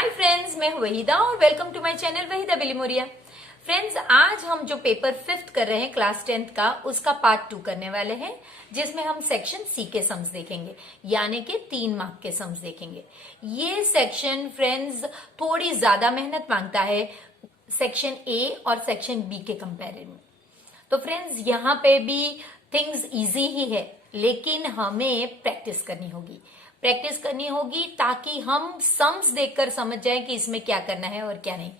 Hi friends, मैं हूं वहीदा और welcome to my channel Waheeda Bilimoria. Friends, आज हम जो पेपर 5th कर रहे हैं क्लास 10th का, उसका पार्ट 2 करने वाले हैं, जिसमें हम सेक्शन सी के सम्स देखेंगे, यानी कि 3 मार्क के सम्स देखेंगे। ये सेक्शन फ्रेंड्स थोड़ी ज्यादा मेहनत मांगता है सेक्शन ए और सेक्शन बी के कंपेरिजन में। तो फ्रेंड्स, यहाँ पे भी थिंग्स इजी ही है, लेकिन हमें प्रैक्टिस करनी होगी ताकि हम सम्स देखकर समझ जाएं कि इसमें क्या करना है और क्या नहीं।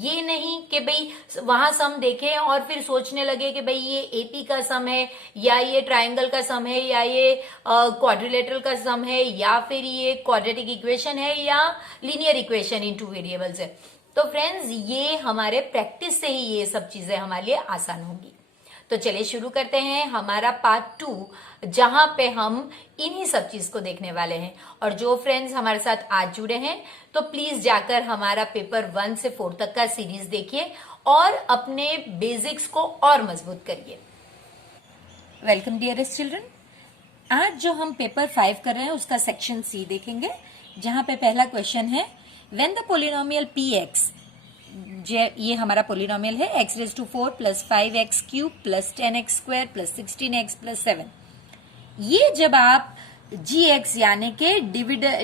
ये नहीं कि भाई वहां सम देखें और फिर सोचने लगे कि भाई ये एपी का सम है, या ये ट्रायंगल का सम है, या ये क्वाड्रिलेटरल का सम है, या फिर ये क्वाड्रेटिक इक्वेशन है, या लीनियर इक्वेशन इन 2 वेरिएबल्स है। तो फ्रेंड्स, ये हमारे प्रैक्टिस से ही ये सब चीजें हमारे लिए आसान होंगी। तो चलिए शुरू करते हैं हमारा पार्ट 2, जहां पे हम इन्हीं सब चीज को देखने वाले हैं। और जो फ्रेंड्स हमारे साथ आज जुड़े हैं, तो प्लीज जाकर हमारा पेपर 1 से 4 तक का सीरीज देखिए और अपने बेसिक्स को और मजबूत करिए। Welcome dearest children. आज जो हम पेपर 5 कर रहे हैं उसका सेक्शन सी देखेंगे, जहां पे पहला क्वेश्चन है, व्हेन द पोलिनोमियल px, ये हमारा पोलिनोमियल है, x raise to 4 plus 5x cube plus 10x square plus 16x plus 7। ये जब आप gx यानी के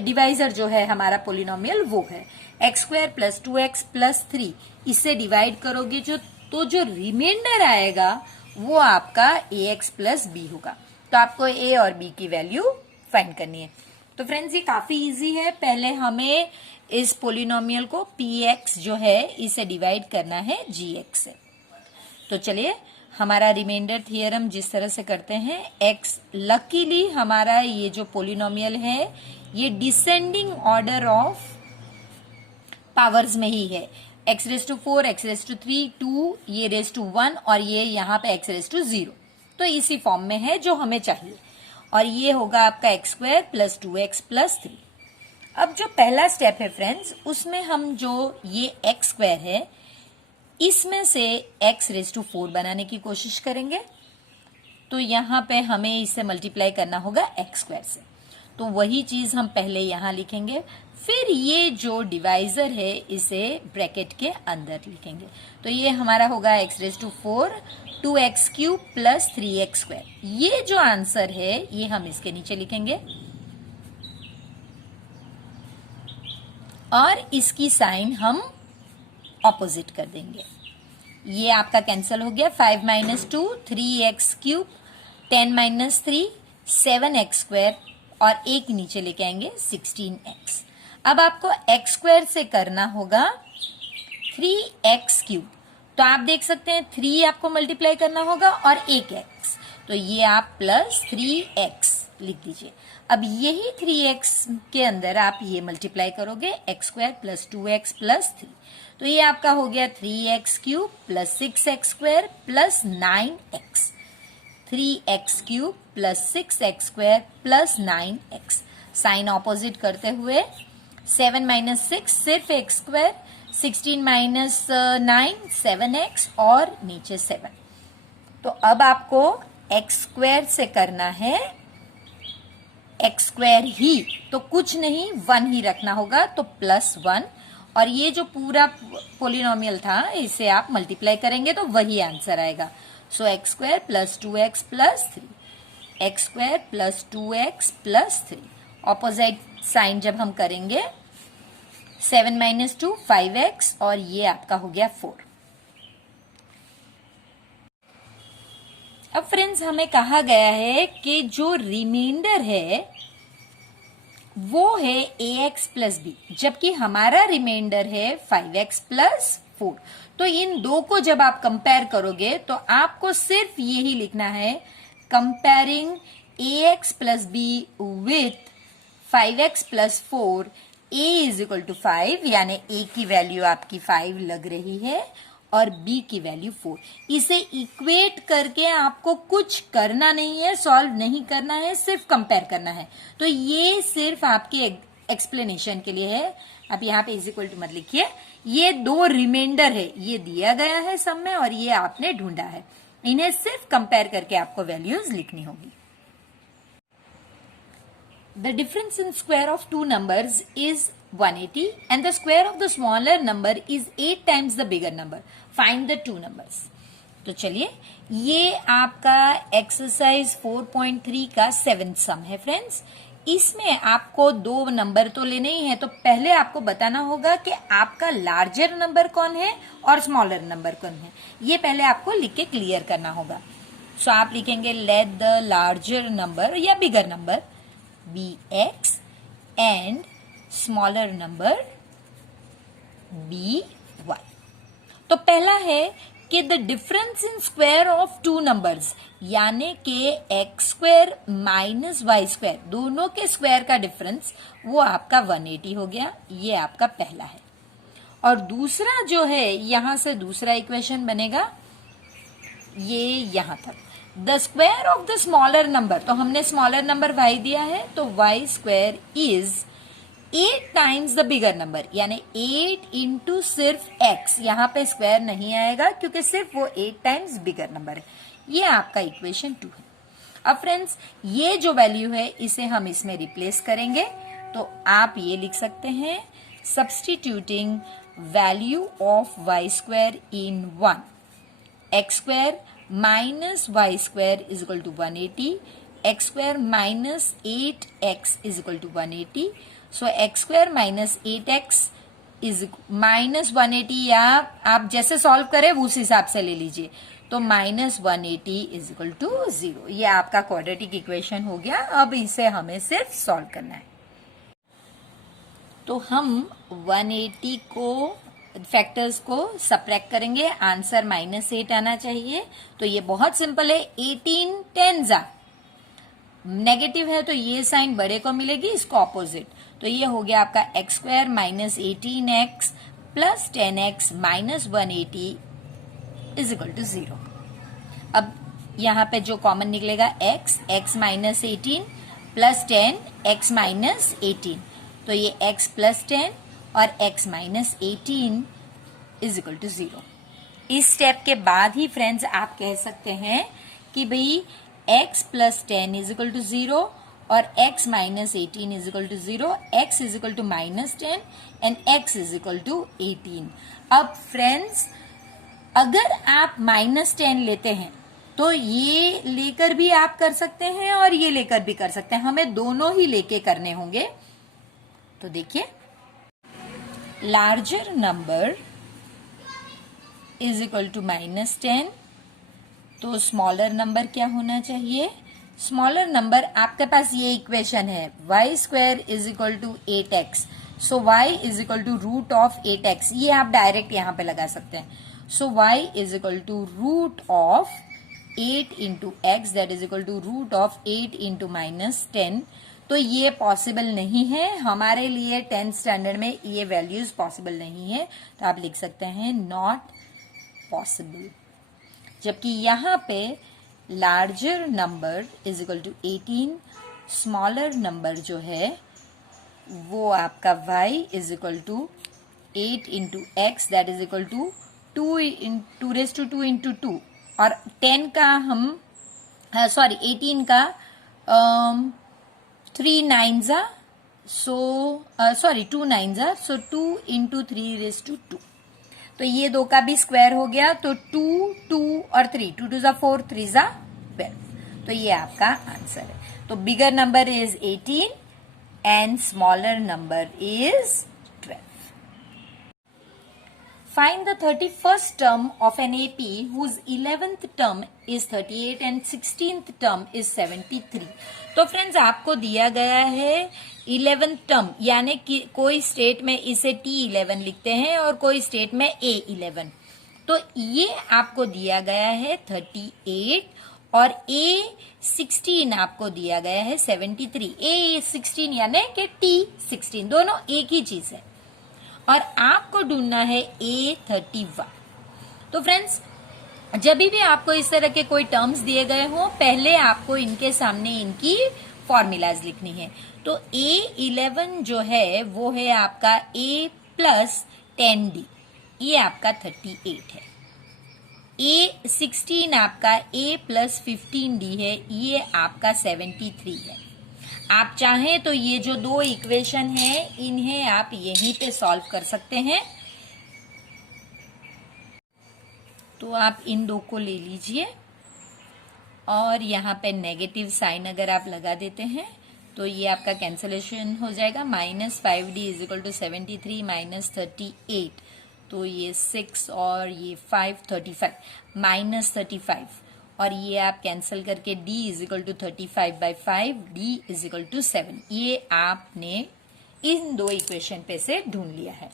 डिवाइजर जो है हमारा पोलिनोमियल वो है x square plus 2x plus 3, इससे डिवाइड करोगे जो रिमाइंडर आएगा वो आपका ax प्लस b होगा। तो आपको a और b की वैल्यू फाइंड करनी है। तो फ्रेंड्स, ये काफी इजी है। पहले हमें इस पोलिनोमियल को px जो है इसे डिवाइड करना है gx से। तो चलिए हमारा रिमाइंडर थियरम जिस तरह से करते हैं, x लकीली हमारा ये जो पोलिनोमियल है ये डिसेंडिंग ऑर्डर ऑफ पावर्स में ही है। x raise to 4, x raise to 3, 2, ये रेज टू 1 और ये यहाँ पे x रेज टू 0। तो इसी फॉर्म में है जो हमें चाहिए, और ये होगा आपका x square plus 2x plus 3। अब जो पहला स्टेप है फ्रेंड्स, उसमें हम जो ये x स्क्वायर है इसमें से x रेज टू 4 बनाने की कोशिश करेंगे। तो यहाँ पे हमें इसे मल्टीप्लाई करना होगा x स्क्वायर से, तो वही चीज हम पहले यहाँ लिखेंगे। फिर ये जो डिवाइजर है इसे ब्रैकेट के अंदर लिखेंगे। तो ये हमारा होगा x raise to 4 2x cube plus 3x square. ये जो आंसर है ये हम इसके नीचे लिखेंगे और इसकी साइन हम ऑपोजिट कर देंगे। ये आपका कैंसिल हो गया। 5 minus 2 3x cube, 10 minus 3 7x square, और एक नीचे लेके आएंगे 16x। अब आपको x स्क्वायर से करना होगा 3x क्यूब। तो आप देख सकते हैं 3 आपको मल्टीप्लाई करना होगा और एक x, तो ये आप प्लस 3x लिख दीजिए। अब यही 3x के अंदर आप ये मल्टीप्लाई करोगे x square plus 2x plus 3, तो ये आपका हो गया 3x cube plus 6x square plus 9x। 3x cube plus 6x square plus 9x। Sign opposite करते हुए 7 माइनस 6 सिर्फ x स्क्वायर, 16 माइनस 9 7x और नीचे 7। तो अब आपको x स्क्वायर से करना है x स्क्वायर ही, तो कुछ नहीं 1 ही रखना होगा, तो प्लस 1। और ये जो पूरा पोलिनोमियल था इसे आप मल्टीप्लाई करेंगे तो वही आंसर आएगा। So x square plus 2x plus 3, x square plus 2x plus 3। Opposite sign जब हम करेंगे 7 माइनस 2 5x, और ये आपका हो गया 4। अब फ्रेंड्स, हमें कहा गया है कि जो रिमाइंडर है वो है ax प्लस b, जबकि हमारा रिमाइंडर है 5x प्लस 4। तो इन दो को जब आप कंपेयर करोगे तो आपको सिर्फ यही लिखना है, comparing ax plus b with 5x plus 4, a is equal to 5, यानी a की वैल्यू आपकी 5 लग रही है और b की वैल्यू 4। इसे इक्वेट करके आपको कुछ करना नहीं है, सॉल्व नहीं करना है, सिर्फ कंपेयर करना है। तो ये सिर्फ आपके एक्सप्लेनेशन के लिए है। अब यहाँ पे इज इक्वल टू मत लिखिए, ये 2 रिमाइंडर है, ये दिया गया है सम में और ये आपने ढूंढा है। इन्हें सिर्फ कंपेयर करके आपको वैल्यूज लिखनी होगी। The difference in square of two numbers is 180 and the square of the smaller number is 8 times the bigger number. Find the two numbers. तो चलिए, ये आपका एक्सरसाइज 4.3 का 7th सम है फ्रेंड्स। इसमें आपको दो नंबर तो लेने ही है, तो पहले आपको बताना होगा कि आपका लार्जर नंबर कौन है और स्मॉलर नंबर कौन है। ये पहले आपको लिख के क्लियर करना होगा। सो आप लिखेंगे लेट द लार्जर नंबर या bigger number be X and smaller number be Y. तो पहला है कि the difference in square of two numbers, यानी कि X square minus Y square, दोनों के स्क्वायर का डिफरेंस वो आपका 180 हो गया। ये आपका पहला है। और दूसरा जो है, यहां से दूसरा इक्वेशन बनेगा ये यहां तक, the square of the smaller number, तो हमने स्मॉलर नंबर वाई दिया है, तो Y square is 8 times the bigger number, यानी 8 इंटू सिर्फ x, यहां पे स्क्वायर नहीं आएगा क्योंकि सिर्फ वो 8 टाइम्स बिगर नंबर है। ये आपका इक्वेशन 2 है। अब फ्रेंड्स, ये जो वैल्यू है इसे हम इसमें रिप्लेस करेंगे, तो आप ये लिख सकते हैं substituting value of Y square in 1, X square minus Y square is equal to 180, X square minus 8x is equal to 180। So X square minus 8x is minus 180, या आप जैसे सॉल्व करें उस हिसाब से ले लीजिए, तो माइनस 180 इज इक्वल टू 0। ये आपका क्वाड्रेटिक इक्वेशन हो गया। अब इसे हमें सिर्फ सॉल्व करना है। तो हम 180 को फैक्टर्स को सब्ट्रैक्ट करेंगे, आंसर -8 आना चाहिए। तो ये बहुत सिंपल है। 18 10 नेगेटिव है तो ये साइन बड़े को मिलेगी, इसको ऑपोजिट। तो ये हो गया आपका X square minus 18x plus 10x minus 180 is equal to 0। अब यहां पे जो कॉमन निकलेगा x minus 18 plus 10 x minus 18, तो ये x प्लस 10 और x minus 18 is equal to 0। इस स्टेप के बाद ही फ्रेंड्स आप कह सकते हैं कि भाई x plus 10 is equal to 0 और x minus 18 is equal to 0, x is equal to minus 10 and x is equal to 18। अब फ्रेंड्स, अगर आप -10 लेते हैं तो ये लेकर भी आप कर सकते हैं और ये लेकर भी कर सकते हैं, हमें दोनों ही लेके करने होंगे। तो देखिए, larger number is equal to -10, तो स्मॉलर नंबर क्या होना चाहिए? स्मॉलर नंबर, आपके पास ये इक्वेशन है y square is equal to 8x, so y is equal to root of 8x, ये आप डायरेक्ट यहां पे लगा सकते हैं। So y is equal to root of 8 into x, that is equal to root of 8 into -10। तो ये possible नहीं है हमारे लिए, 10th स्टैंडर्ड में ये वैल्यूज पॉसिबल नहीं है, तो आप लिख सकते हैं नॉट पॉसिबल। जबकि यहां पे larger number is equal to 18, smaller number जो है वो आपका y is equal to 8 into x, that is equal to 2 raise to 2 into 2, और 10 का हम 18 का 3 9 2 9 सो 2 इंटू 3 रेज टू 2। तो ये दो का भी स्क्वायर हो गया, तो 2 2 और 3, 2 2 4 3 12। तो ये आपका आंसर है। तो bigger number is 18 and smaller number is 12। Find the 31st term of an AP whose 11th term is 38 and 16th term is 73. तो फ्रेंड्स, आपको दिया गया है 11th टर्म, यानी कि कोई स्टेट में इसे T11 लिखते हैं और कोई स्टेट में A11। तो ये आपको दिया गया है 38 और A16 आपको दिया गया है 73। A16 यानी कि T16, दोनों एक ही चीज है। और आपको ढूंढना है A31। तो फ्रेंड्स, जब भी आपको इस तरह के कोई टर्म्स दिए गए हो, पहले आपको इनके सामने इनकी फॉर्मूलाज लिखनी है। तो A11 जो है वो है आपका A प्लस 10D, ये आपका 38 है। A16 आपका A प्लस 15D है, ये आपका 73 है। आप चाहें तो ये जो दो इक्वेशन है इन्हें आप यहीं पे सॉल्व कर सकते हैं। तो आप इन दो को ले लीजिए और यहाँ पे नेगेटिव साइन अगर आप लगा देते हैं तो ये आपका कैंसलेशन हो जाएगा। -5d इज इक्वल टू 73 -38, तो ये 6 और ये 5 35 -35, और ये आप कैंसिल करके d is equal to 35/5, d is equal to 7। ये आपने इन दो इक्वेशन पे से ढूंढ लिया है।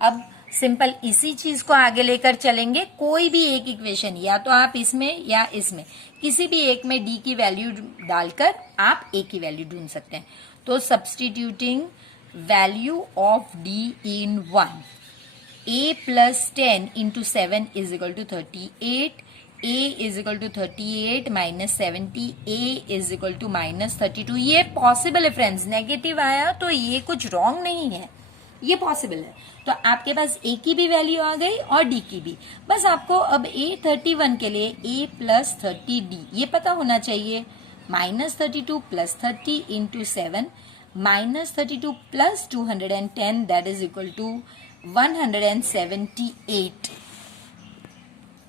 अब सिंपल इसी चीज को आगे लेकर चलेंगे। कोई भी एक इक्वेशन, या तो आप इसमें या इसमें, किसी भी एक में d की वैल्यू डालकर आप a की वैल्यू ढूंढ सकते हैं। तो substituting value of d in 1, a plus 10 into 7 is equal to 38, a is equal to 38 minus 70, a is equal to -32। ये पॉसिबल है फ्रेंड्स, नेगेटिव आया तो ये कुछ रॉन्ग नहीं है, ये पॉसिबल है। तो आपके पास a की भी वैल्यू आ गई और d की भी। बस आपको अब a31 के लिए a प्लस 30d ये पता होना चाहिए। -32 plus 30 into 7, -32 plus 210 that is equal to 178।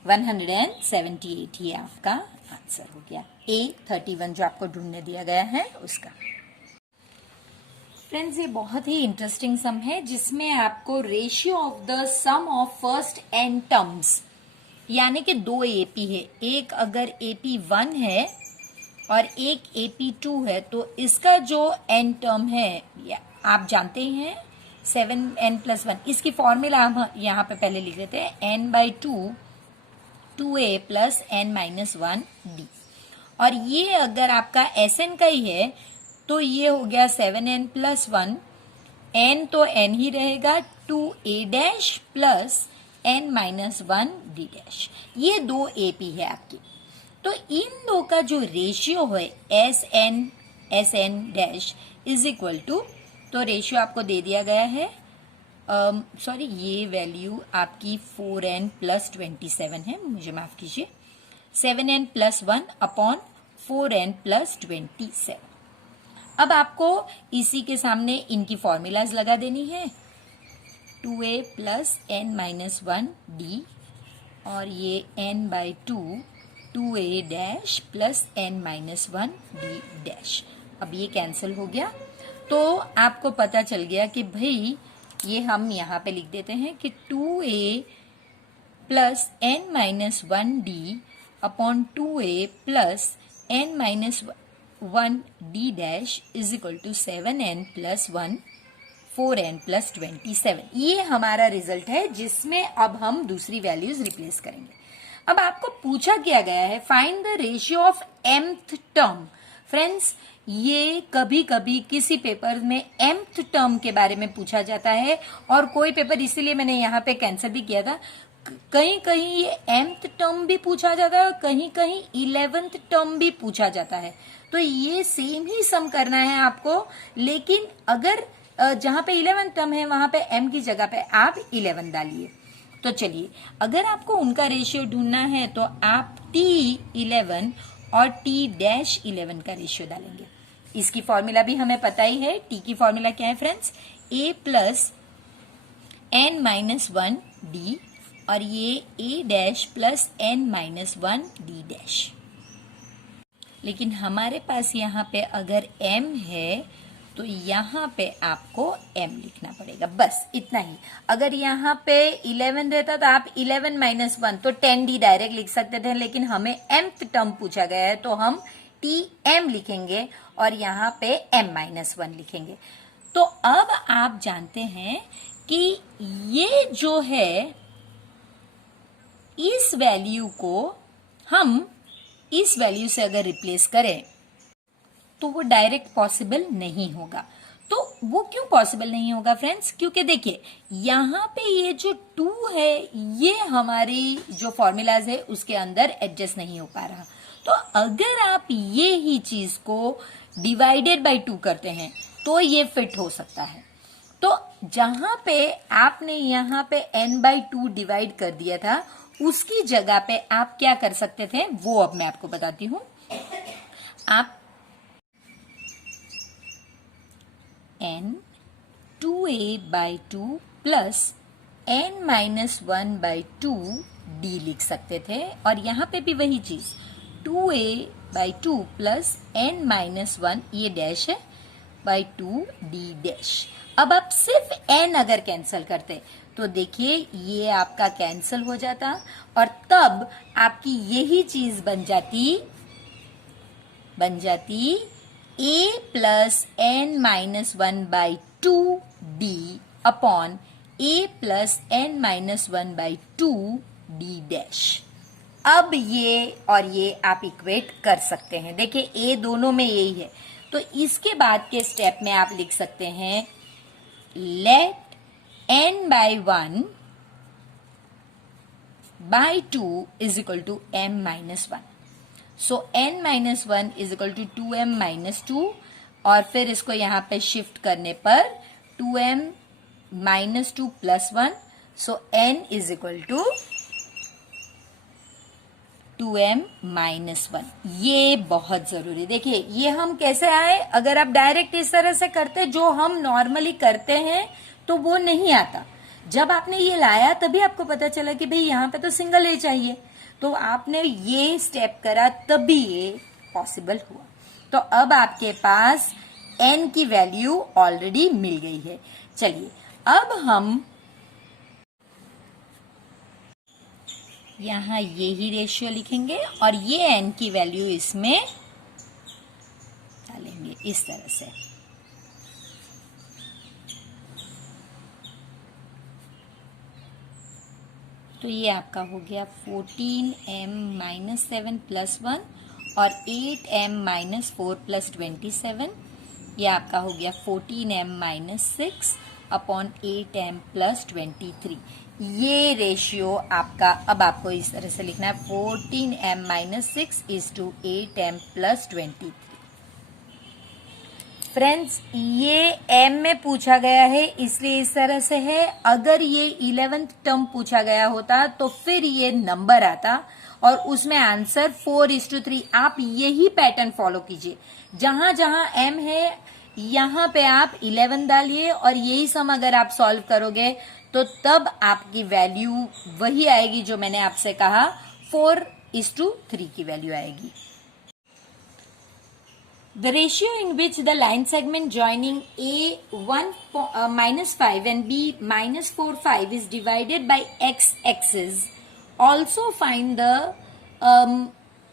178 ये आपका आंसर हो गया, a31 जो आपको ढूंढने दिया गया है उसका। फ्रेंड्स ये बहुत ही इंटरेस्टिंग सम है जिसमें आपको ratio of the sum of first n terms, यानी कि दो AP है, एक अगर AP1 है और एक AP2 है, तो इसका जो n टर्म है आप जानते ही हैं 7n+1। इसकी फॉर्मूला हम यहाँ पे पहले लिख देते हैं, n/2 2a प्लस n-1d। और ये अगर आपका Sn का ही है तो ये हो गया 7n+1, n तो n ही रहेगा, 2a dash plus n-1d dash. ये दो AP है आपकी। तो इन दो का जो रेशियो है Sn dash is equal to, तो रेशियो आपको दे दिया गया है, सॉरी ये वैल्यू आपकी 4n+27 है, मुझे माफ कीजिए, 7n+1 अपॉन 4n+27। अब आपको इसी के सामने इनकी फॉर्मूलाज लगा देनी है, 2a प्लस n-1d और ये n/2 2a dash plus n-1d dash. अब ये कैंसिल हो गया तो आपको पता चल गया कि भाई ये हम यहाँ पे लिख देते हैं कि 2a plus n-1d upon 2a plus n-1d dash is equal to 7n+1 4n+27। ये हमारा रिजल्ट है जिसमें अब हम दूसरी वैल्यूज रिप्लेस करेंगे। अब आपको पूछा क्या गया है, find the ratio of mth term. Friends ये कभी कभी किसी पेपर में mth टर्म के बारे में पूछा जाता है, और कोई पेपर इसीलिए मैंने यहाँ पे कैंसिल भी किया था, कहीं कहीं ये mth टर्म भी पूछा जाता है और कहीं कहीं 11th टर्म भी पूछा जाता है। तो ये सेम ही सम करना है आपको, लेकिन अगर जहां पे 11th टर्म है वहां पे m की जगह पे आप 11 डालिए। तो चलिए, अगर आपको उनका रेशियो ढूंढना है तो आप T11 और T-11 का रेशियो डालेंगे। इसकी फॉर्मूला भी हमें पता ही है, T की फॉर्मूला क्या है फ्रेंड्स, a प्लस n-1d और ये a dash plus n-1d dash. लेकिन हमारे पास यहाँ पे अगर m है तो यहाँ पे आपको m लिखना पड़ेगा, बस इतना ही। अगर यहाँ पे 11 रहता तो आप 11-1 तो 10d डायरेक्ट लिख सकते थे, लेकिन हमें mth टर्म पूछा गया है तो हम Tm लिखेंगे और यहाँ पे m-1 लिखेंगे। तो अब आप जानते हैं कि ये जो है इस वैल्यू को हम इस वैल्यू से अगर रिप्लेस करें तो वो डायरेक्ट पॉसिबल नहीं होगा। तो वो क्यों पॉसिबल नहीं होगा फ्रेंड्स, क्योंकि देखिए यहाँ पे ये जो 2 है ये हमारी जो फॉर्मूलाज है उसके अंदर एडजस्ट नहीं हो पा रहा। तो अगर आप ये ही चीज को डिवाइडेड बाय 2 करते हैं तो ये फिट हो सकता है। तो जहां पे आपने यहाँ पे n/2 डिवाइड कर दिया था उसकी जगह पे आप क्या कर सकते थे वो अब मैं आपको बताती हूँ। आप n 2a/2 plus n-1/2 d लिख सकते थे, और यहां पे भी वही चीज 2a/2 प्लस n-1 ये डैश है बाई 2 d डैश। अब आप सिर्फ n अगर कैंसिल करते तो देखिए ये आपका कैंसिल हो जाता और तब आपकी यही चीज बन जाती a plus n-1/2 d upon a plus n-1/2 d dash. अब ये और ये आप इक्वेट कर सकते हैं। देखिए a दोनों में यही है, तो इसके बाद के स्टेप में आप लिख सकते हैं let n/1/2 is equal to m-1। So n-1 is equal to 2m-2, और फिर इसको यहां पे शिफ्ट करने पर 2m-2 plus 1, so n is equal to 2m-1। ये बहुत जरूरी। देखिए ये हम कैसे आए, अगर आप डायरेक्ट इस तरह से करते जो हम नॉर्मली करते हैं तो वो नहीं आता। जब आपने ये लाया तभी आपको पता चला कि भाई यहाँ पे तो सिंगल ए चाहिए, तो आपने ये स्टेप करा तभी ये पॉसिबल हुआ। तो अब आपके पास n की वैल्यू ऑलरेडी मिल गई है। चलिए अब हम यहां यही रेशियो लिखेंगे और ये n की वैल्यू इसमें डालेंगे इस तरह से। तो ये आपका हो गया 14m-7 प्लस 1 और 8m-4 प्लस 27। ये आपका हो गया 14m-6 अपॉन 8m प्लस 23। ये रेशियो आपका, अब आपको इस तरह से लिखना है 14m-6 is to 8m plus 23। Friends ये m में पूछा गया है इसलिए इस तरह से है। अगर ये 11th टर्म पूछा गया होता तो फिर ये नंबर आता और उसमें आंसर 4:3। आप यही पैटर्न फॉलो कीजिए, जहां जहां m है यहां पे आप 11 डालिए और यही सम अगर आप सॉल्व करोगे तो तब आपकी वैल्यू वही आएगी जो मैंने आपसे कहा 4:3 की वैल्यू आएगी। The ratio in which the line segment joining A 1-5 and B -4-5 is divided by x-axis. Also find the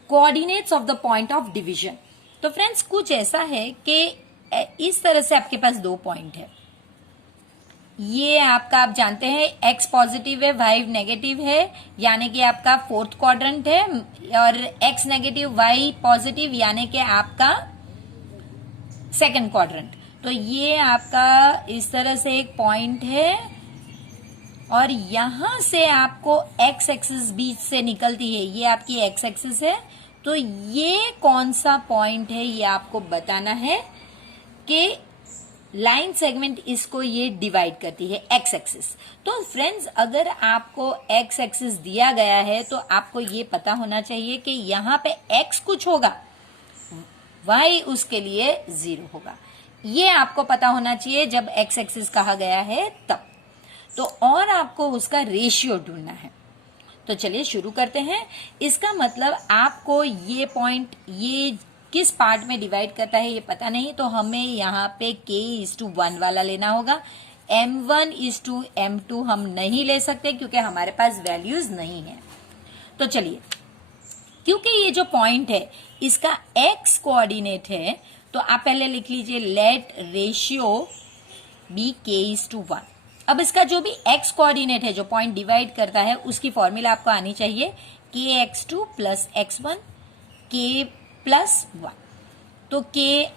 coordinates of the point of division. तो फ्रेंड्स कुछ ऐसा है कि इस तरह से आपके पास दो पॉइंट है। ये आपका आप जानते हैं x पॉजिटिव है, y नेगेटिव है, यानी कि आपका फोर्थ क्वाड्रेंट है, और x नेगेटिव y पॉजिटिव यानी कि आपका सेकंड क्वाड्रेंट। तो ये आपका इस तरह से एक पॉइंट है और यहां से आपको x एक्सिस बीच से निकलती है, ये आपकी x एक्सिस है। तो ये कौन सा पॉइंट है ये आपको बताना है कि लाइन सेगमेंट इसको ये डिवाइड करती है x एक्सिस। तो फ्रेंड्स अगर आपको x एक्सिस दिया गया है तो आपको ये पता होना चाहिए कि यहां पे x कुछ होगा, y उसके लिए 0 होगा। ये आपको पता होना चाहिए जब x एक्सिस कहा गया है तब। तो और आपको उसका रेशियो ढूंढना है। तो चलिए शुरू करते हैं। इसका मतलब आपको ये पॉइंट ये किस पार्ट में डिवाइड करता है ये पता नहीं, तो हमें यहाँ पे k:1 वाला लेना होगा। m1:m2 हम नहीं ले सकते क्योंकि हमारे पास वैल्यूज नहीं है। तो चलिए, क्योंकि ये जो पॉइंट है इसका x कोऑर्डिनेट है तो आप पहले लिख लीजिए लेट रेशियो बी k:1। अब इसका जो भी x कोऑर्डिनेट है जो पॉइंट डिवाइड करता है उसकी फॉर्मूला आपको आनी चाहिए kx2 plus x1 k plus 1। तो k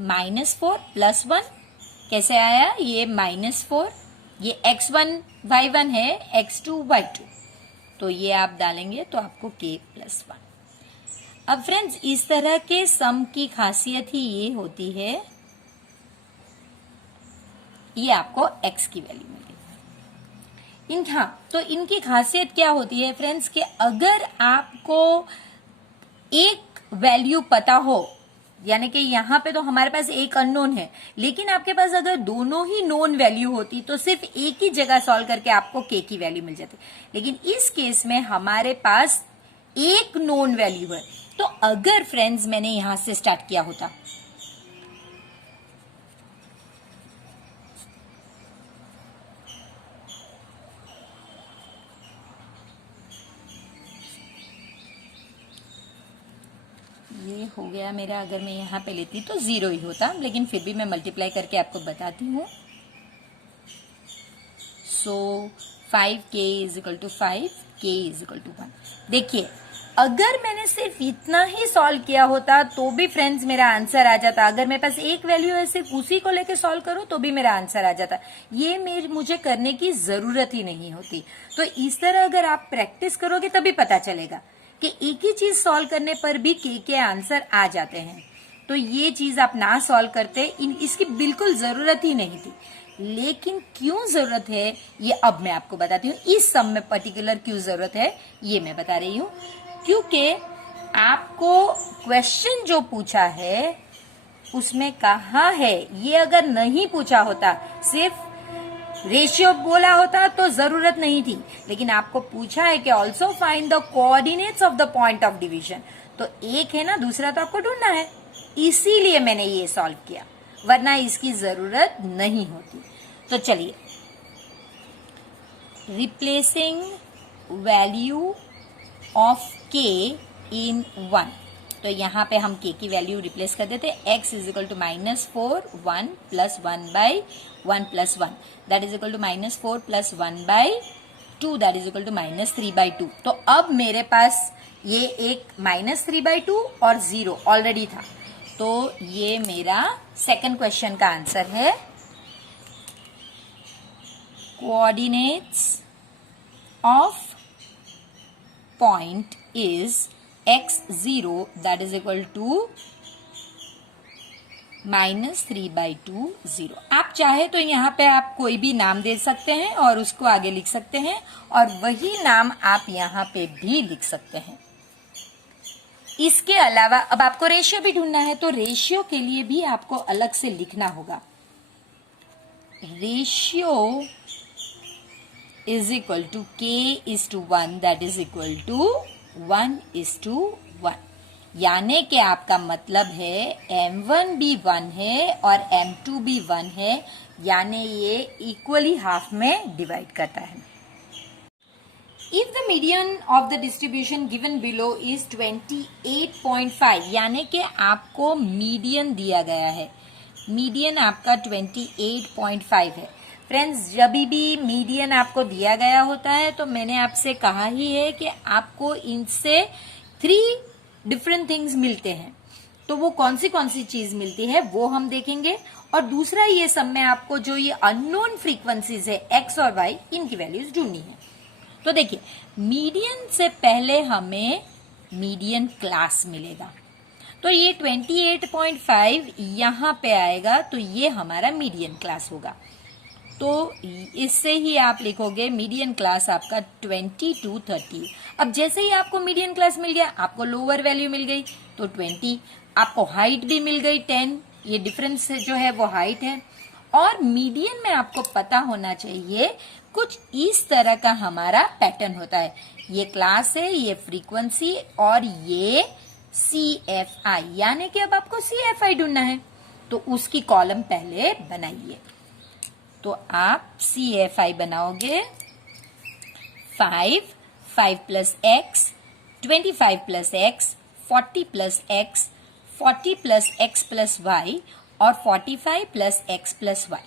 -4 प्लस 1 कैसे आया, ये -4, ये x1 y1 है, x2 y2, तो ये आप डालेंगे तो आपको k प्लस 1। अब फ्रेंड्स इस तरह के सम की खासियत ही ये होती है, ये आपको x की वैल्यू मिलेगी। हाँ, तो इनकी खासियत क्या होती है फ्रेंड्स कि अगर आपको एक वैल्यू पता हो यानी कि यहाँ पे तो हमारे पास एक अननोन है, लेकिन आपके पास अगर दोनों ही नोन वैल्यू होती तो सिर्फ एक ही जगह सॉल्व करके आपको के की वैल्यू मिल जाती, लेकिन इस केस में हमारे पास एक नोन वैल्यू है। तो अगर फ्रेंड्स मैंने यहां से स्टार्ट किया होता, ये हो गया मेरा, अगर मैं यहाँ पे लेती तो 0 ही होता, लेकिन फिर भी मैं मल्टीप्लाई करके आपको बताती हूँ। So 5k is equal to 5, k is equal to 1। देखिए अगर मैंने सिर्फ इतना ही सॉल्व किया होता तो भी फ्रेंड्स मेरा आंसर आ जाता। अगर मेरे पास एक वैल्यू है, सिर्फ उसी को लेके सॉल्व करूं तो भी मेरा आंसर आ जाता। ये मुझे करने की जरूरत ही नहीं होती। तो इस तरह अगर आप प्रैक्टिस करोगे तभी पता चलेगा कि एक ही चीज सॉल्व करने पर भी के आंसर आ जाते हैं। तो ये चीज आप ना सॉल्व करते, इसकी बिल्कुल जरूरत ही नहीं थी। लेकिन क्यों जरूरत है ये अब मैं आपको बताती हूँ। इस सम में पर्टिकुलर क्यों जरूरत है ये मैं बता रही हूँ, क्योंकि आपको क्वेश्चन जो पूछा है उसमें कहा है, ये अगर नहीं पूछा होता, सिर्फ रेशियो बोला होता तो जरूरत नहीं थी, लेकिन आपको पूछा है कि also find the coordinates of the point of division. तो एक है ना, दूसरा तो आपको ढूंढना है, इसीलिए मैंने ये सॉल्व किया, वरना इसकी जरूरत नहीं होती। तो चलिए, रिप्लेसिंग वैल्यू ऑफ के इन 1, तो यहाँ पे हम के की वैल्यू रिप्लेस कर देते हैं। x is equal to -4, 1 plus 1 by 1 plus 1, that is equal to -4 plus 1 by 2, that is equal to -3/2। तो अब मेरे पास ये एक -3/2 और 0 ऑलरेडी था, तो ये मेरा सेकंड क्वेश्चन का आंसर है। Coordinates of point is x0 that is equal to -3/2, 0। आप चाहे तो यहाँ पे आप कोई भी नाम दे सकते हैं और उसको आगे लिख सकते हैं, और वही नाम आप यहाँ पे भी लिख सकते हैं। इसके अलावा अब आपको रेशियो भी ढूंढना है, तो रेशियो के लिए भी आपको अलग से लिखना होगा। Ratio is equal to k/1, that is equal to 1:1, यानी कि आपका मतलब है m1 भी 1 है और m2 भी 1 है, यानी ये इक्वली हाफ में डिवाइड करता है। If the median of the distribution given below is 28.5, यानी कि आपको मीडियन दिया गया है, मीडियन आपका 28.5 है। फ्रेंड्स, जब भी मीडियन आपको दिया गया होता है तो मैंने आपसे कहा ही है कि आपको इनसे 3 डिफरेंट थिंग्स मिलते हैं। तो वो कौन सी चीज मिलती है वो हम देखेंगे, और दूसरा ये सब में आपको जो ये अननोन फ्रीक्वेंसीज है x और y, इनकी वैल्यूज ढूंढनी है। तो देखिए, मीडियन से पहले हमें मीडियन क्लास मिलेगा, तो ये 28.5 यहाँ पे आएगा, तो ये हमारा मीडियन क्लास होगा। तो इससे ही आप लिखोगे मीडियन क्लास आपका 22-30। अब जैसे ही आपको मीडियन क्लास मिल गया, आपको लोअर वैल्यू मिल गई तो 20, आपको हाइट भी मिल गई 10, ये डिफरेंस जो है वो हाइट है। और मीडियन में आपको पता होना चाहिए कुछ इस तरह का हमारा पैटर्न होता है, ये क्लास है, ये फ्रीक्वेंसी और ये CFI, यानी कि अब आपको CFI ढूंढना है, तो उसकी कॉलम पहले बनाइए। तो आप CFI बनाओगे 5 plus x, 25 plus x, 40 plus x, 40 plus x plus y और 45 प्लस x प्लस y।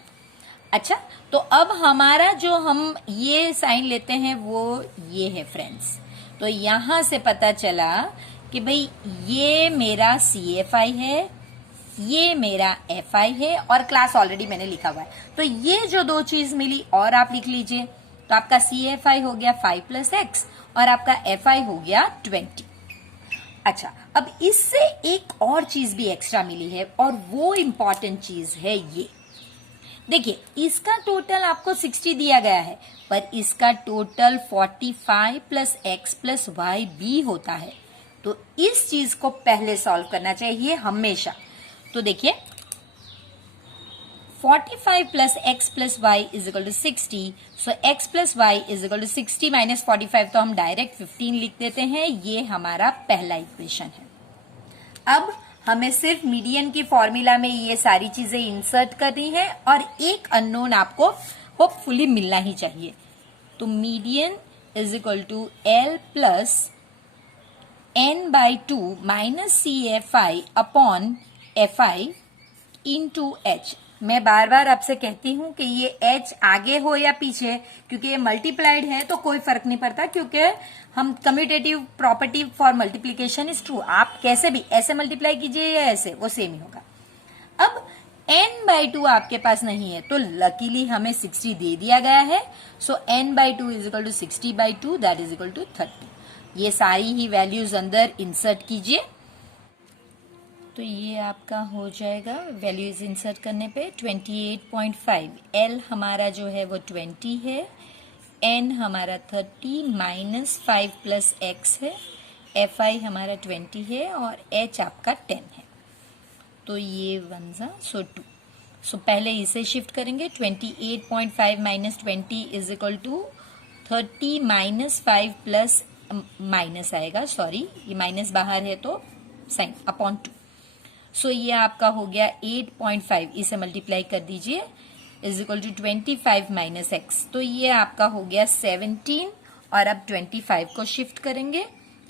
अच्छा, तो अब हमारा जो हम ये साइन लेते हैं वो ये है फ्रेंड्स। तो यहां से पता चला कि भाई ये मेरा CFI है, ये मेरा FI है, और क्लास ऑलरेडी मैंने लिखा हुआ है। तो ये जो 2 चीज मिली और आप लिख लीजिए, तो आपका CFI हो गया 5 प्लस x और आपका FI हो गया 20। अच्छा, अब इससे एक और चीज भी एक्स्ट्रा मिली है, और वो इंपॉर्टेंट चीज है ये। देखिए, इसका टोटल आपको 60 दिया गया है, पर इसका total 45 plus x plus y भी होता है। तो इस चीज को पहले सॉल्व करना चाहिए हमेशा। तो देखिए 45 plus x plus y is equal to 60। So x plus y is equal to 60 minus 45, तो हम डायरेक्ट 15 लिख देते हैं। ये हमारा पहला इक्वेशन है। अब हमें सिर्फ मीडियन की फॉर्मूला में ये सारी चीजें इंसर्ट करनी है और एक अननोन आपको होपफुली मिलना ही चाहिए। तो median is equal to L plus N by 2 minus C F I upon F I into H. मैं बार बार आपसे कहती हूं कि ये h आगे हो या पीछे, क्योंकि ये मल्टीप्लाइड है तो कोई फर्क नहीं पड़ता, क्योंकि हम commutative property for multiplication is true. आप कैसे भी ऐसे मल्टीप्लाई कीजिए या ऐसे, वो सेम ही होगा। अब n/2 आपके पास नहीं है तो लकीली हमें 60 दे दिया गया है। So n/2 is equal to 60/2 that is equal to 30। ये सारी ही वैल्यूज अंदर इंसर्ट कीजिए। तो ये आपका हो जाएगा वैल्यूज इंसर्ट करने पे 28.5। एल हमारा जो है वो 20 है, एन हमारा 30 माइनस 5 प्लस एक्स है, एफ आई हमारा 20 है और एच आपका 10 है। तो ये 1 सा सो 2। सो पहले इसे शिफ्ट करेंगे। 28.5 minus 20 is equal to 30 minus 5 plus minus आएगा, सॉरी ये माइनस बाहर है तो साइन अपॉन 2। सो ये आपका हो गया 8.5, इसे मल्टीप्लाई कर दीजिए, is equal to 25 minus x. तो ये आपका हो गया 17 और अब 25 को शिफ्ट करेंगे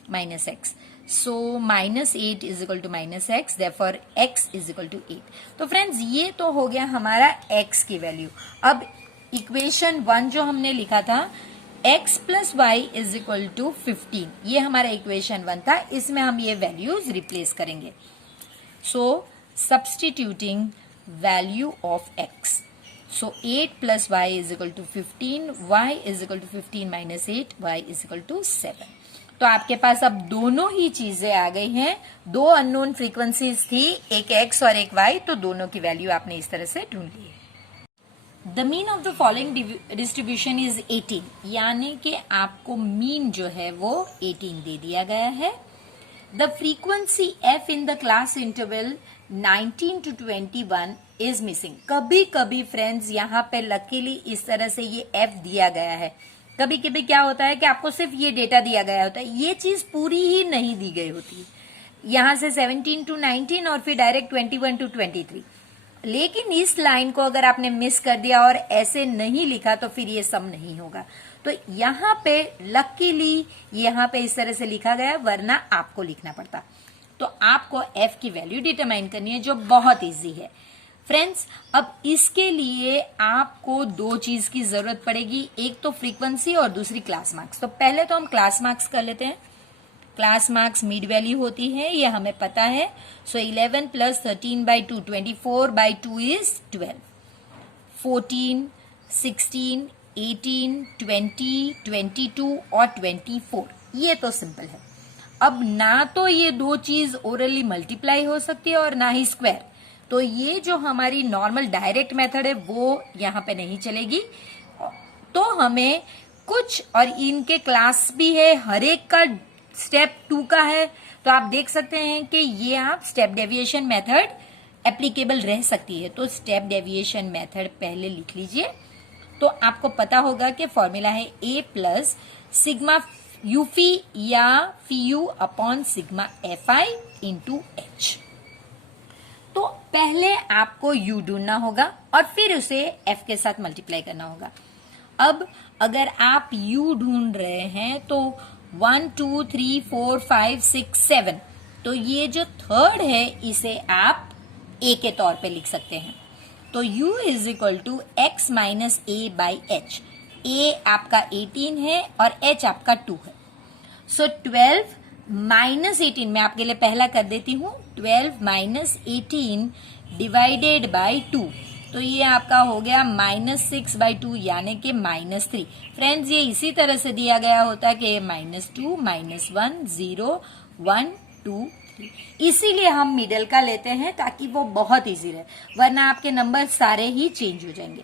minus x. So minus 8 is equal to minus x, therefore x is equal to 8। तो फ्रेंड्स ये तो हो गया हमारा एक्स की वैल्यू। अब इक्वेशन 1 जो हमने लिखा था x plus y is equal to 15, ये हमारा इक्वेशन 1 था, इसमें हम ये वैल्यूज रिप्लेस करेंगे। So substituting value of x. So 8 plus y is equal to 15, y is equal to 15 minus 8, y is equal to 7. तो आपके पास अब दोनों ही चीजें आ गई हैं। दो अननोन फ्रीक्वेंसीज थी, एक x और एक y, तो दोनों की वैल्यू आपने इस तरह से ढूंढ ली है। The mean of the following distribution is 18, यानी कि आपको मीन जो है वो 18 दे दिया गया है। The frequency f in the class interval 19 to 21 is missing. कभी कभी फ्रेंड्स यहाँ पे लकीली इस तरह से ये f दिया गया है। कभी कभी क्या होता है कि आपको सिर्फ ये डेटा दिया गया होता है, ये चीज पूरी ही नहीं दी गई होती है। यहाँ से 17 to 19 और फिर डायरेक्ट 21 to 23। लेकिन इस लाइन को अगर आपने मिस कर दिया और ऐसे नहीं लिखा तो फिर ये सम नहीं होगा। तो यहाँ पे लकीली यहाँ पे इस तरह से लिखा गया, वरना आपको लिखना पड़ता। तो आपको f की वैल्यू डिटरमाइन करनी है, जो बहुत इजी है फ्रेंड्स। अब इसके लिए आपको दो चीज की जरूरत पड़ेगी, एक तो फ्रीक्वेंसी और दूसरी क्लास मार्क्स। तो पहले तो हम क्लास मार्क्स कर लेते हैं। क्लास मार्क्स मिड वैल्यू होती है, ये हमें पता है। सो 11 प्लस 13/2 24/2 इज 12, 14 16 18 20 22 और 24, ये तो सिंपल है। अब ना तो ये दो चीज ओरली मल्टीप्लाई हो सकती है और ना ही स्क्वायर, तो ये जो हमारी नॉर्मल डायरेक्ट मेथड है वो यहाँ पे नहीं चलेगी। तो हमें कुछ, और इनके क्लास भी है, हर एक का स्टेप 2 का है, तो आप देख सकते हैं कि ये आप स्टेप डेविएशन मेथड एप्लीकेबल रह सकती है। तो स्टेप डेविएशन मेथड पहले लिख लीजिए। तो आपको पता होगा कि फॉर्मूला है a प्लस सिग्मा यूफी या फीयू अपॉन सिग्मा एफ आई इंटू एच। तो पहले आपको u ढूंढना होगा और फिर उसे f के साथ मल्टीप्लाई करना होगा। अब अगर आप u ढूंढ रहे हैं तो 1 2 3 4 5 6 7, तो ये जो थर्ड है इसे आप a के तौर पे लिख सकते हैं। तो u is equal to x minus A by H. a आपका 18 है और h आपका 2 है। सो 12 माइनस 18, मैं आपके लिए पहला कर देती हूँ, 12 माइनस 18 डिवाइडेड बाई 2, तो ये आपका हो गया -6/2 यानी कि -3। फ्रेंड्स ये इसी तरह से दिया गया होता है कि -2 -1 0 1 2 3, इसीलिए हम मिडल का लेते हैं ताकि वो बहुत इजी रहे, वरना आपके नंबर सारे ही चेंज हो जाएंगे।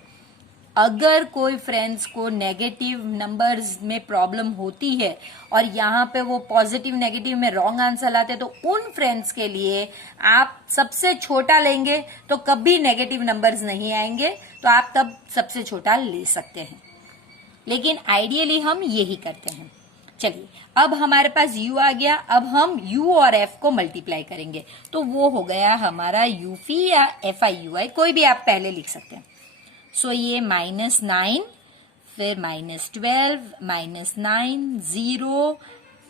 अगर कोई फ्रेंड्स को नेगेटिव नंबर्स में प्रॉब्लम होती है और यहाँ पे वो पॉजिटिव नेगेटिव में रॉन्ग आंसर लाते हैं, तो उन फ्रेंड्स के लिए आप सबसे छोटा लेंगे तो कभी नेगेटिव नंबर्स नहीं आएंगे, तो आप तब सबसे छोटा ले सकते हैं। लेकिन आइडियली हम यही करते हैं। चलिए, अब हमारे पास u आ गया। अब हम u और f को मल्टीप्लाई करेंगे, तो वो हो गया हमारा यूफी या FIUI, कोई भी आप पहले लिख सकते हैं। सो ये -9, फिर -12, -9, 0,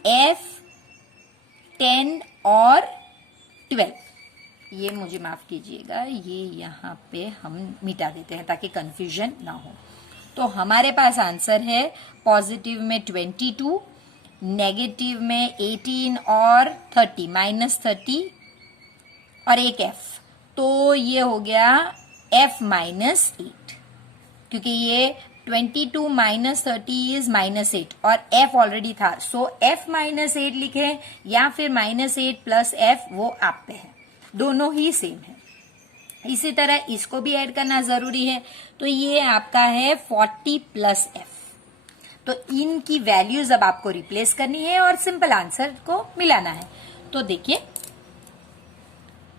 f, 10 और 12। ये मुझे माफ कीजिएगा, ये यहाँ पे हम मिटा देते हैं ताकि कंफ्यूजन ना हो। तो हमारे पास आंसर है पॉजिटिव में 22, नेगेटिव में 18 और 30, -30 और एक f, तो ये हो गया f -8, क्योंकि ये 22 -30 इज -8 और f ऑलरेडी था। सो f -8 लिखे या फिर -8 प्लस f, वो आप पे है, दोनों ही सेम है। इसी तरह इसको भी ऐड करना जरूरी है, तो ये आपका है 40 प्लस f। तो इनकी वैल्यूज अब आपको रिप्लेस करनी है और सिंपल आंसर को मिलाना है। तो देखिए,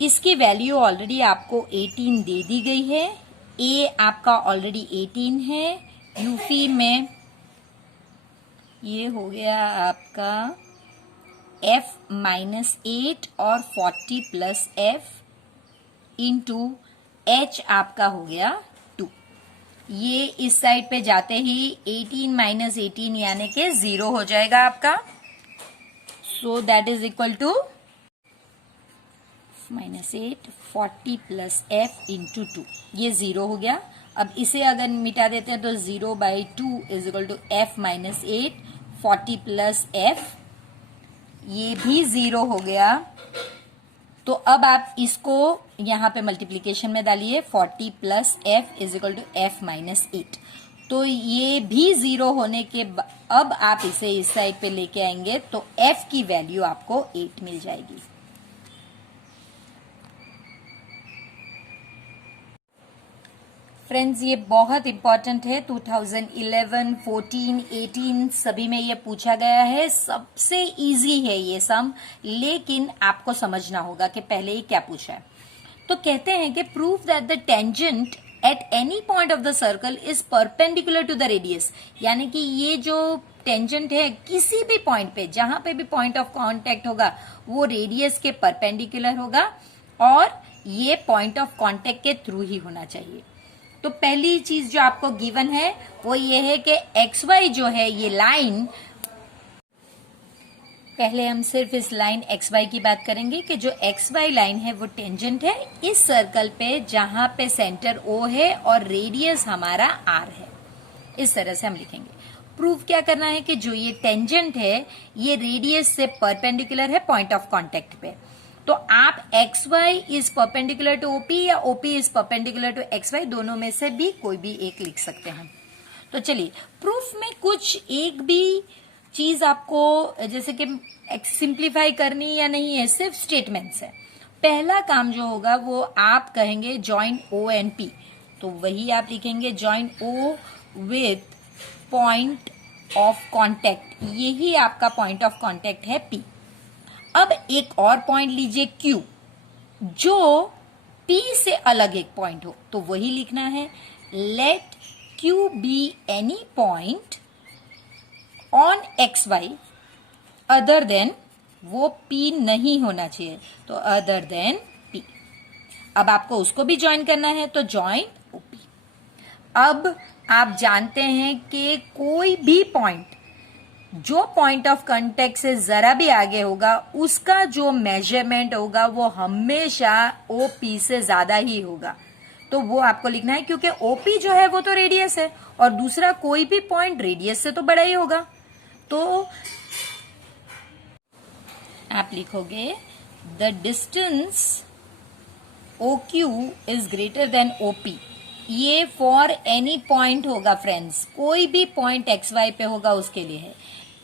इसकी वैल्यू ऑलरेडी आपको 18 दे दी गई है। a आपका ऑलरेडी 18 है। यूफी में ये हो गया आपका f -8 और 40 प्लस f इंटू h आपका हो गया 2। ये इस साइड पे जाते ही 18 -18 यानी कि 0 हो जाएगा आपका। So that is equal to -8 40 plus f into 2, ये 0 हो गया। अब इसे अगर मिटा देते हैं तो 0/2 is equal to f -8 40 plus f, ये भी 0 हो गया। तो अब आप इसको यहाँ पे मल्टीप्लीकेशन में डालिए, 40 plus f is equal to f -8, तो ये भी 0 होने के अब आप इसे इस साइड पे लेके आएंगे तो f की वैल्यू आपको 8 मिल जाएगी। फ्रेंड्स, ये बहुत इंपॉर्टेंट है, 2011, 14, 18 सभी में ये पूछा गया है। सबसे इजी है ये सम, लेकिन आपको समझना होगा कि पहले ही क्या पूछा है। तो कहते हैं कि prove that the tangent at any point of the circle is perpendicular to the radius, यानी कि ये जो टेंजेंट है किसी भी पॉइंट पे, जहां पे भी पॉइंट ऑफ कांटेक्ट होगा वो रेडियस के परपेंडिकुलर होगा और ये पॉइंट ऑफ कांटेक्ट के थ्रू ही होना चाहिए। तो पहली चीज जो आपको गिवन है वो ये है कि XY जो है ये लाइन, पहले हम सिर्फ इस लाइन XY की बात करेंगे कि जो XY लाइन है वो टेंजेंट है इस सर्कल पे जहां पे सेंटर O है और रेडियस हमारा R है। इस तरह से हम लिखेंगे। प्रूफ क्या करना है कि जो ये टेंजेंट है ये रेडियस से परपेंडिकुलर है पॉइंट ऑफ कांटेक्ट पे। तो आप XY is perpendicular to OP या OP is perpendicular to XY, दोनों में से भी कोई भी एक लिख सकते हैं। तो चलिए, प्रूफ में कुछ एक भी चीज आपको जैसे कि सिंप्लीफाई करनी या नहीं है, सिर्फ स्टेटमेंट्स है। पहला काम जो होगा वो आप कहेंगे जॉइन O एंड P, तो वही आप लिखेंगे join O with point of contact, यही आपका पॉइंट ऑफ कांटेक्ट है P। अब एक और पॉइंट लीजिए Q, जो P से अलग एक पॉइंट हो, तो वही लिखना है let Q be any point on XY other than, वो P नहीं होना चाहिए, तो अदर देन P। अब आपको उसको भी ज्वाइन करना है, तो ज्वाइन OP। अब आप जानते हैं कि कोई भी पॉइंट जो पॉइंट ऑफ कांटेक्ट से जरा भी आगे होगा उसका जो मेजरमेंट होगा वो हमेशा OP से ज्यादा ही होगा। तो वो आपको लिखना है, क्योंकि OP जो है वो तो रेडियस है और दूसरा कोई भी पॉइंट रेडियस से तो बड़ा ही होगा। तो आप लिखोगे the distance OQ is greater than OP। ये फॉर एनी पॉइंट होगा फ्रेंड्स, कोई भी पॉइंट XY पे होगा उसके लिए है।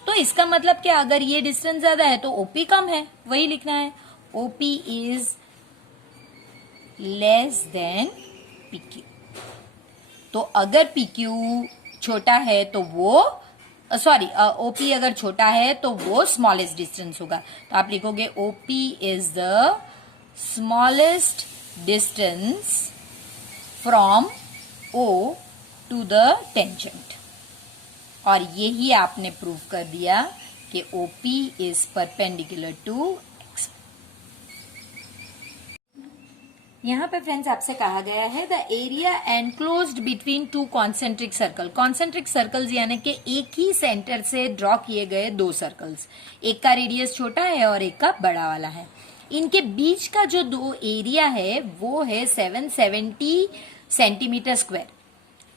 तो इसका मतलब क्या, अगर ये डिस्टेंस ज्यादा है तो OP कम है, वही लिखना है OP is less than PQ। तो अगर PQ छोटा है तो वो OP अगर छोटा है तो वो स्मॉलेस्ट डिस्टेंस होगा। तो आप लिखोगे OP is the smallest distance from O to the tangent. और यही आपने प्रूव कर दिया कि OP is perpendicular to X। यहाँ पे फ्रेंड्स आपसे कहा गया है the area enclosed between two concentric circle. Concentric circles यानी कि एक ही सेंटर से ड्रॉ किए गए दो सर्कल्स, एक का रेडियस छोटा है और एक का बड़ा वाला है। इनके बीच का जो दो एरिया है वो है 770 सेंटीमीटर स्क्वायर।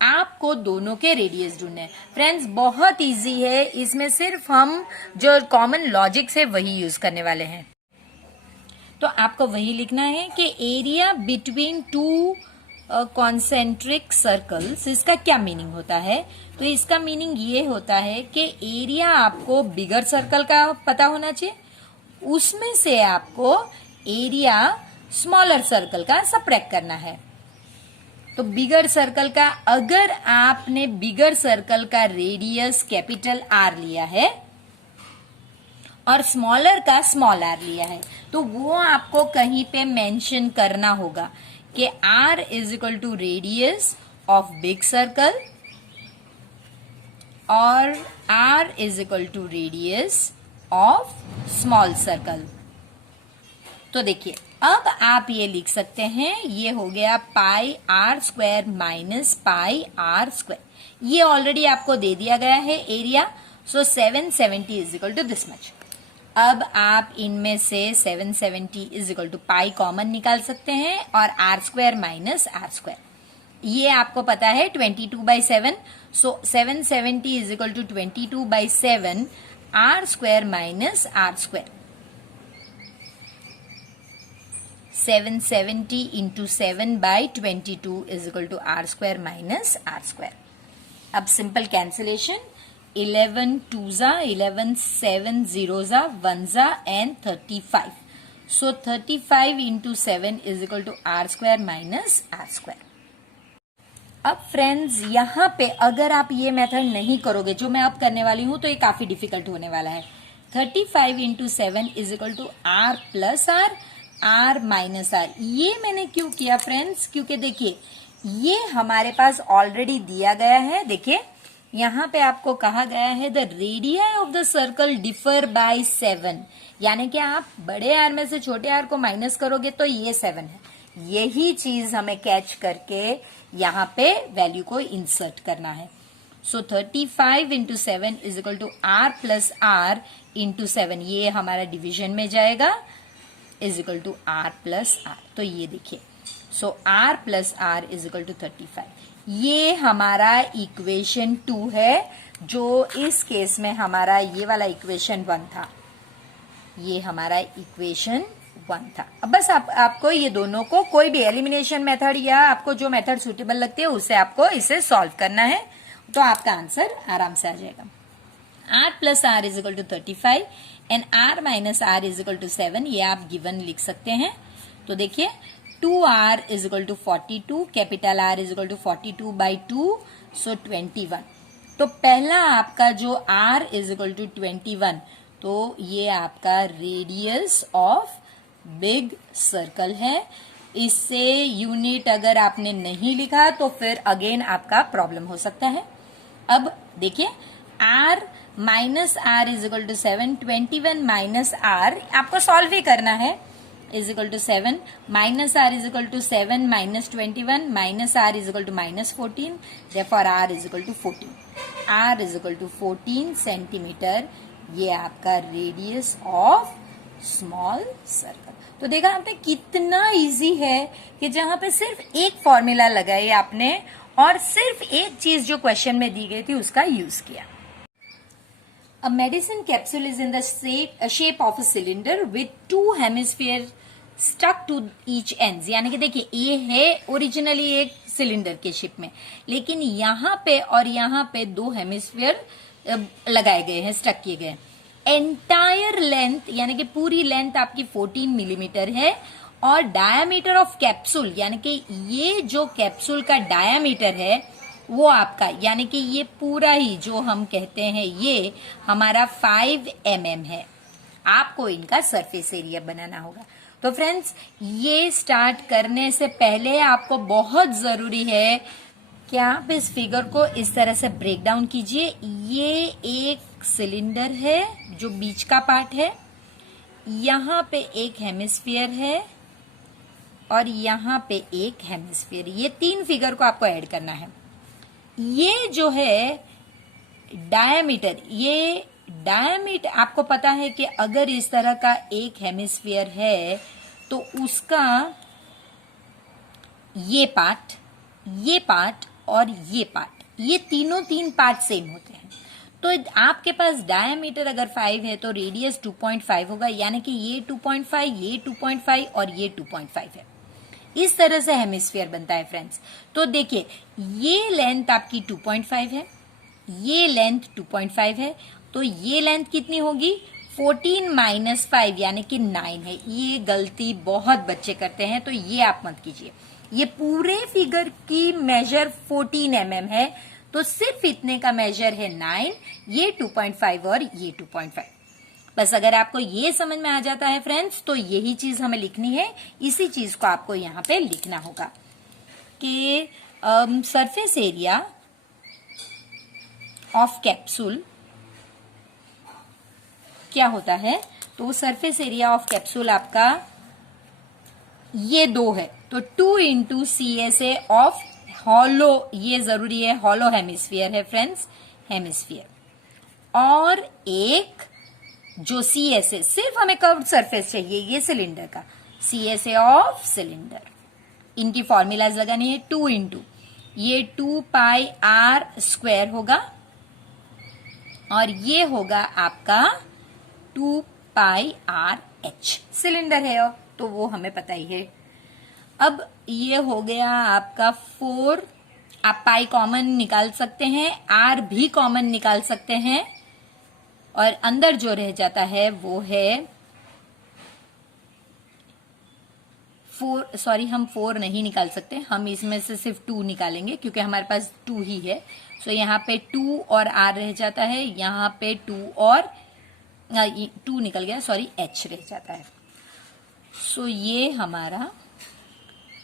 आपको दोनों के रेडियस ढूंढने हैं। फ्रेंड्स बहुत इजी है, इसमें सिर्फ हम जो कॉमन लॉजिक्स है वही यूज करने वाले हैं। तो आपको वही लिखना है कि area between two concentric circles, इसका क्या मीनिंग होता है। तो इसका मीनिंग ये होता है कि एरिया आपको बिगर सर्कल का पता होना चाहिए, उसमें से आपको एरिया स्मॉलर सर्कल का सबट्रैक्ट करना है। तो बिगर सर्कल का, अगर आपने बिगर सर्कल का रेडियस कैपिटल R लिया है और स्मॉलर का स्मॉल r लिया है, तो वो आपको कहीं पे मेंशन करना होगा कि R is equal to radius of big circle और R is equal to radius of small circle. तो देखिए अब आप ये लिख सकते हैं, ये हो गया pi R square minus pi R square. ये ऑलरेडी आपको दे दिया गया है area, so 770 is equal to this much. अब आप इनमें से 770 is equal to pi common निकाल सकते हैं और R square minus R square ये आपको पता है 22/7, so 770 is equal to 22/7 R square minus R square. 770 into 7/22 is equal to R square minus R square. अब simple cancellation, 11 2 11 7 0 1 and 35, so 35 into 7 is equal to R square minus R square. अब friends यहाँ पे अगर आप ये method नहीं करोगे जो मैं अब करने वाली हूं तो ये काफी डिफिकल्ट होने वाला है। 35 into 7 is equal to R plus R minus R। ये मैंने क्यों किया फ्रेंड्स, क्योंकि देखिए ये हमारे पास ऑलरेडी दिया गया है। देखिए यहाँ पे आपको कहा गया है the radii of the circle differ by 7, यानी कि आप बड़े आर में से छोटे आर को माइनस करोगे तो ये 7 है। यही चीज हमें कैच करके यहाँ पे वैल्यू को इंसर्ट करना है। So 35 into 7 is equal to R plus R into 7, ये हमारा डिविजन में जाएगा, is equal to R plus R। तो ये देखिए, so R plus R is equal to 35। ये हमारा इक्वेशन 2 है, जो इस केस में हमारा ये वाला इक्वेशन 1 था। ये हमारा इक्वेशन 1 था। अब बस आपको ये दोनों को कोई भी एलिमिनेशन मेथड या आपको जो मेथड सुटेबल लगती है उससे आपको इसे सॉल्व करना है, तो आपका आंसर आराम से आ जाएगा। R plus R is equal to 35 and R minus R is equal to 7, ये आप गिवन लिख सकते हैं। तो देखिए 2R is equal to 42, capital R is equal to 42/2, so 21। तो पहला आपका जो R इज इक्वल टू 21, तो ये आपका रेडियस ऑफ बिग सर्कल है। इससे यूनिट अगर आपने नहीं लिखा तो फिर अगेन आपका प्रॉब्लम हो सकता है। अब देखिए R minus R is equal to 7, 21 minus R आपको सॉल्व ही करना है, is equal to 7, minus R is equal to 7 minus 21 minus R is equal to minus 14, therefore R is equal to 14। R is equal to 14 centimetre, ये आपका radius of small circle. तो देखा आपने कितना इजी है कि जहां पे सिर्फ एक फॉर्मूला लगाई आपने और सिर्फ एक चीज जो क्वेश्चन में दी गई थी उसका यूज किया। A medicine capsule is in the shape of a cylinder with two hemispheres stuck to each ends। यानी कि देखिए ये है ओरिजिनली एक सिलेंडर के शेप में, लेकिन यहाँ पे और यहाँ पे दो हेमिस्फीयर लगाए गए हैं, स्टक किए गए। एंटायर लेंथ यानी कि पूरी लेंथ आपकी 14 मिलीमीटर है और डायामीटर ऑफ कैप्सूल यानी कि ये जो कैप्सूल का डायामीटर है वो आपका, यानी कि ये पूरा ही जो हम कहते हैं ये हमारा 5 mm है। आपको इनका सरफेस एरिया बनाना होगा। तो फ्रेंड्स, ये स्टार्ट करने से पहले आपको बहुत जरूरी है कि आप इस फिगर को इस तरह से ब्रेक डाउन कीजिए। ये एक सिलेंडर है जो बीच का पार्ट है, यहाँ पे एक हेमिस्फीयर है और यहाँ पे एक हेमिस्फीयर। ये 3 फिगर को आपको ऐड करना है। ये जो है डायामीटर, ये डायामीटर आपको पता है कि अगर इस तरह का एक हेमिस्फीयर है तो उसका ये पार्ट और ये पार्ट, ये तीनों 3 पार्ट सेम होते हैं। तो आपके पास डायामीटर अगर 5 है तो रेडियस 2.5 होगा, यानी कि ये 2.5, ये 2.5 और ये 2.5 है। इस तरह से हेमिस्फीयर बनता है फ्रेंड्स। तो देखिए, ये लेंथ आपकी 2.5 है, ये लेंथ 2.5 है, तो ये लेंथ कितनी होगी? 14 माइनस 5 यानी कि 9 है। ये गलती बहुत बच्चे करते हैं, तो ये आप मत कीजिए। ये पूरे फिगर की मेजर 14 mm है, तो सिर्फ इतने का मेजर है 9, ये 2.5 और ये 2.5। बस अगर आपको ये समझ में आ जाता है फ्रेंड्स, तो यही चीज हमें लिखनी है। इसी चीज को आपको यहाँ पे लिखना होगा कि सरफेस एरिया ऑफ कैप्सूल क्या होता है। तो सरफेस एरिया ऑफ कैप्सूल आपका ये 2 है, तो 2 इंटू CSA ऑफ हॉलो, ये जरूरी है, हॉलो हेमिस्फीयर है फ्रेंड्स, हेमिस्फीयर। और एक जो CSA, सिर्फ हमें कर्व्ड सरफेस चाहिए, ये सिलेंडर का CSA ऑफ सिलेंडर। इनकी फॉर्मूलाज लगानी है। 2 इंटू ये 2 पाई r स्क्वायर होगा और ये होगा आपका 2 पाई RH। सिलेंडर है तो वो हमें पता ही है। अब ये हो गया आपका 4, आप पाई कॉमन निकाल सकते हैं, r भी कॉमन निकाल सकते हैं, और अंदर जो रह जाता है वो है 4, सॉरी हम 4 नहीं निकाल सकते, हम इसमें से सिर्फ 2 निकालेंगे क्योंकि हमारे पास 2 ही है। सो यहाँ पे 2 और r रह जाता है, यहाँ पे 2 और 2 निकल गया, सॉरी h रह जाता है। सो ये हमारा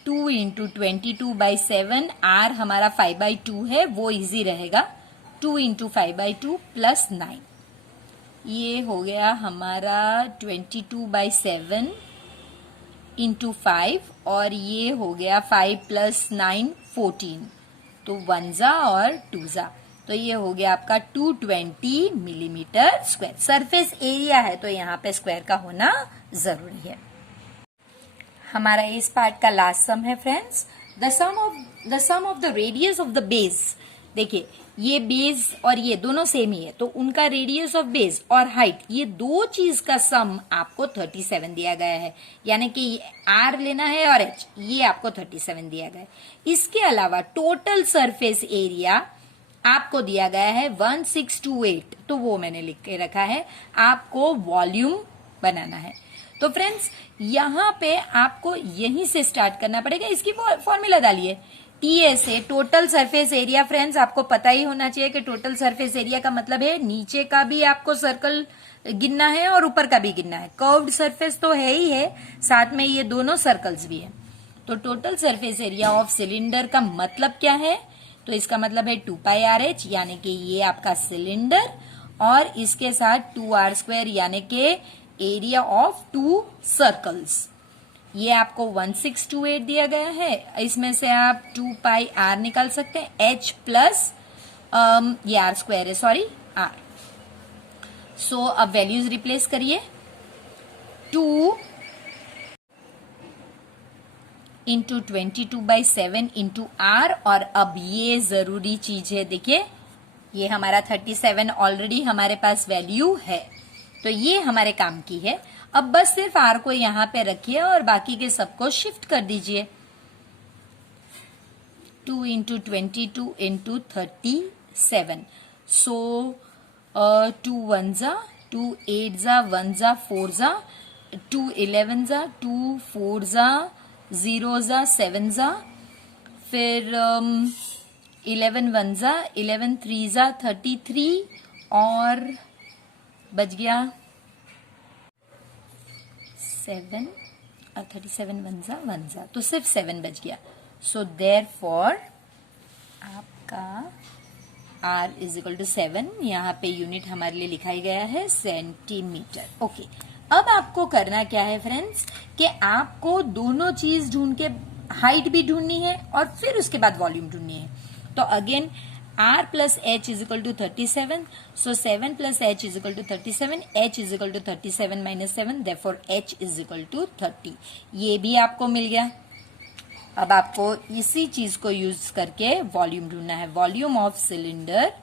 2 इंटू 22/7, r हमारा 5/2 है, वो इजी रहेगा। 2 इंटू 5/2 प्लस 9, ये हो गया हमारा 22/7 इंटू 5, और ये हो गया 5 प्लस 9 14, तो 1 जा और 2 जा, तो ये हो गया आपका 220 मिलीमीटर स्क्वायर। सरफेस एरिया है तो यहाँ पे स्क्वायर का होना जरूरी है। हमारा इस पार्ट का लास्ट सम है friends, the sum of the radius of the base. देखिए, ये बेस और ये दोनों सेम ही है, तो उनका रेडियस ऑफ बेस और हाइट, ये 2 चीज का सम आपको 37 दिया गया है, यानी कि r लेना है और h, ये आपको 37 दिया गया है। इसके अलावा टोटल सरफेस एरिया आपको दिया गया है 1628, तो वो मैंने लिख के रखा है, आपको वॉल्यूम बनाना है। तो फ्रेंड्स, यहाँ पे आपको यहीं से स्टार्ट करना पड़ेगा। इसकी फॉर्मूला डालिए, TSA total surface area. Friends, आपको पता ही होना चाहिए कि टोटल सरफेस एरिया का मतलब है नीचे का भी आपको सर्कल गिनना है और ऊपर का भी गिनना है। कर्व्ड सरफेस तो है ही है, साथ में ये दोनों सर्कल्स भी है। तो total surface area of cylinder का मतलब क्या है? तो इसका मतलब है 2 पाई RH, यानी कि ये आपका सिलेंडर, और इसके साथ 2r² यानी कि एरिया ऑफ 2 सर्कल्स। ये आपको 1628 दिया गया है, इसमें से आप 2 पाई r निकाल सकते हैं, h प्लस ये r² है, सॉरी r। सो अब वैल्यूज रिप्लेस करिए, 2 इंटू 22/7 इंटू r, और अब ये जरूरी चीज है, देखिए ये हमारा 37 ऑलरेडी हमारे पास वैल्यू है, तो ये हमारे काम की है। अब बस सिर्फ r को यहाँ पे रखिए और बाकी के सबको शिफ्ट कर दीजिए। 2 इंटू 22 इंटू 37, सो 2 1 जा, 2 8 जा, 1 जा 4 जा, 2 11 जा, 2 4 जा, 0 जा 7 जा, फिर 11 वनजा 11 थ्रीजा 33 और बच गया 7 और 37 वनजा तो सिर्फ 7 बच गया। सो देयरफॉर आपका R इज इक्वल टू 7, यहाँ पे यूनिट हमारे लिए लिखा गया है सेंटीमीटर। ओके, अब आपको करना क्या है फ्रेंड्स कि आपको दोनों चीज ढूंढ के हाइट भी ढूंढनी है और फिर उसके बाद वॉल्यूम ढूंढनी है। तो again R plus H is equal to 37, so 7 plus H is equal to 37, H is equal to 37 minus 7, therefore H is equal to 30। ये भी आपको मिल गया। अब आपको इसी चीज को यूज करके वॉल्यूम ढूंढना है। Volume of cylinder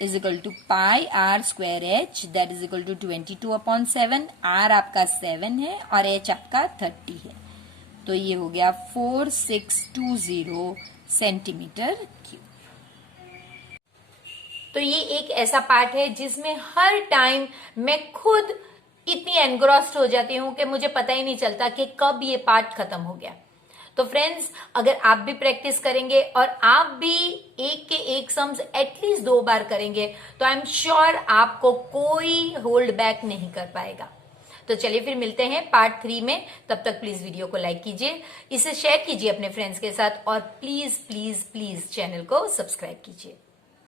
is equal to pi R square H, that is equal to 22/7। R आपका 7 है और H आपका 30 है, तो ये हो गया 4620 सेंटीमीटर क्यूब। तो ये एक ऐसा पार्ट है जिसमें हर टाइम मैं खुद इतनी एनग्रॉस्ड हो जाती हूं कि मुझे पता ही नहीं चलता कि कब ये पार्ट खत्म हो गया। तो फ्रेंड्स, अगर आप भी प्रैक्टिस करेंगे और आप भी एक के एक सम्स एटलीस्ट 2 बार करेंगे तो आई एम श्योर आपको कोई होल्ड बैक नहीं कर पाएगा। तो चलिए फिर मिलते हैं पार्ट 3 में। तब तक प्लीज वीडियो को लाइक कीजिए, इसे शेयर कीजिए अपने फ्रेंड्स के साथ और प्लीज प्लीज प्लीज चैनल को सब्सक्राइब कीजिए।